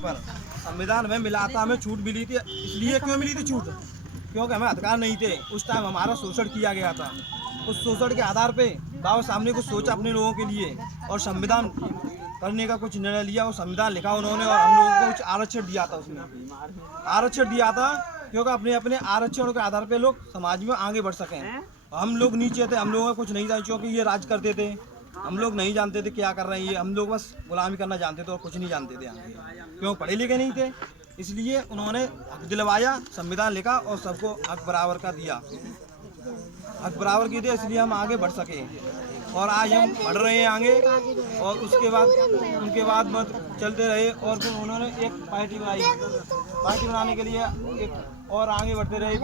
पर संविधान में मिला था, हमें छूट मिली थी। इसलिए क्यों मिली थी छूट? क्योंकि हमें अधिकार नहीं थे। उस टाइम हमारा शोषण किया गया था। उस शोषण के आधार पे बाबा साहब ने कुछ सोचा अपने लोगों के लिए और संविधान करने का कुछ निर्णय लिया और संविधान लिखा उन्होंने और हम लोगों को कुछ आरक्षण दिया था। उसमें आरक्षण दिया था क्योंकि अपने अपने आरक्षण के आधार पे लोग समाज में आगे बढ़ सकें। हम लोग नीचे थे, हम लोगों को कुछ नहीं था क्योंकि ये राज करते थे। हम लोग नहीं जानते थे क्या कर रहे हैं ये, हम लोग बस गुलामी करना जानते थे और कुछ नहीं जानते थे आगे, क्यों पढ़े लिखे नहीं थे। इसलिए उन्होंने हक दिलवाया, संविधान लिखा और सबको हक बराबर का दिया, हक बराबर की दिया, इसलिए हम आगे बढ़ सके और आज हम बढ़ रहे हैं आगे। और उसके बाद उनके बाद मत चलते रहे और फिर उन्होंने एक पार्टी बनाई, पार्टी बनाने के लिए एक और आगे बढ़ते रहे।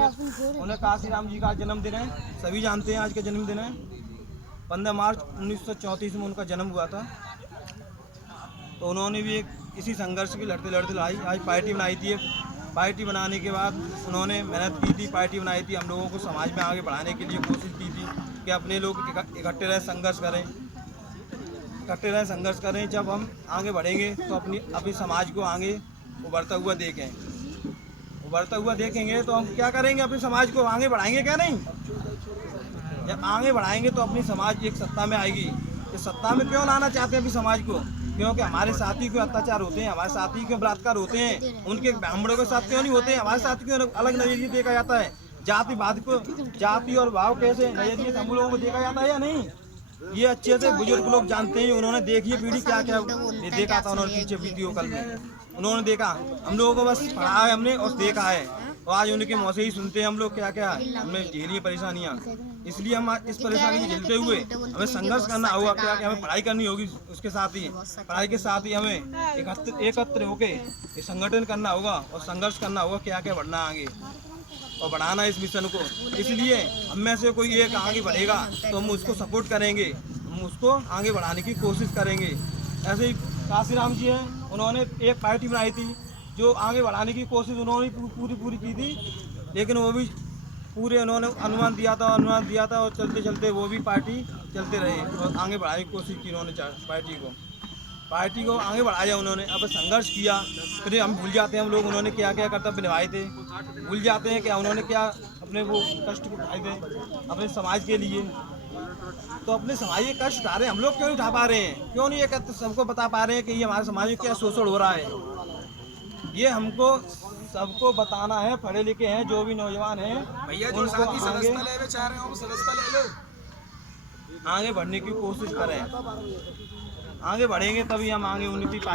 उन्हें काशीराम जी का जन्मदिन है, सभी जानते हैं आज का जन्मदिन है। 15 मार्च 1934 में उनका जन्म हुआ था। तो उन्होंने भी एक इसी संघर्ष की लड़ते लड़ते आज पार्टी बनाई थी। पार्टी बनाने के बाद उन्होंने मेहनत की थी, पार्टी बनाई थी, हम लोगों को समाज में आगे बढ़ाने के लिए कोशिश की थी कि अपने लोग इकट्ठे रहे, संघर्ष करें, इकट्ठे रहे, संघर्ष करें। जब हम आगे बढ़ेंगे तो अपनी समाज को आगे उभरता हुआ देखें, उभरता हुआ देखेंगे तो हम क्या करेंगे, अपने समाज को आगे बढ़ाएंगे। क्या नहीं, जब आगे बढ़ाएंगे तो अपनी समाज एक सत्ता में आएगी। इस सत्ता में क्यों लाना चाहते हैं अभी समाज को? क्योंकि हमारे साथी के अत्याचार होते हैं, हमारे साथी के बलात्कार होते हैं, उनके ब्राह्मणों के साथ क्यों नहीं होते हैं? हमारे साथी को अलग नजरिए देखा जाता है। जातिवाद को, जाति और भाव कैसे नजरिए से हम लोगों को देखा जाता है या नहीं, ये अच्छे से बुजुर्ग लोग जानते हैं। उन्होंने देखी पीढ़ी क्या क्या देखा था, उन्होंने पीछे वीडियो कल में उन्होंने देखा। हम लोगों को बस पढ़ा है हमने और देखा है, और आज उनके मुँह से ही सुनते हैं हम लोग क्या क्या हमने झेली परेशानियाँ। इसलिए हम इस परेशानी को झेलते हुए हमें संघर्ष करना होगा। क्या क्या हमें पढ़ाई करनी होगी, उसके साथ ही पढ़ाई के साथ ही हमें एकत्र होकर संगठन करना होगा और संघर्ष करना होगा। क्या क्या बढ़ना आगे और बढ़ाना इस मिशन को। इसलिए हम में से कोई एक आगे बढ़ेगा तो हम उसको सपोर्ट करेंगे, हम उसको आगे बढ़ाने की कोशिश करेंगे। ऐसे ही काशीराम जी हैं, उन्होंने एक पार्टी बनाई थी जो आगे बढ़ाने की कोशिश उन्होंने पूरी की थी, लेकिन वो भी पूरे उन्होंने अनुमान दिया था और चलते चलते वो भी पार्टी चलते रहे और आगे बढ़ाने की कोशिश की उन्होंने। पार्टी को आगे बढ़ाया उन्होंने, अब संघर्ष किया। फिर हम भूल जाते हैं हम लोग उन्होंने क्या क्या कर्तव्य निभाए थे, भूल जाते हैं क्या उन्होंने क्या अपने वो कष्ट उठाए थे अपने समाज के लिए। तो अपने समाज के कष्ट उठा रहे हैं, हम लोग क्यों नहीं उठा पा रहे हैं? क्यों नहीं ये सबको बता पा रहे हैं कि ये हमारे समाज में क्या शोषण हो रहा है? ये हमको सबको बताना है। पढ़े लिखे हैं जो भी नौजवान हैं उनको आगे बढ़ने की कोशिश करें। आगे बढ़ेंगे तभी हम आगे उन्नति पाएंगे।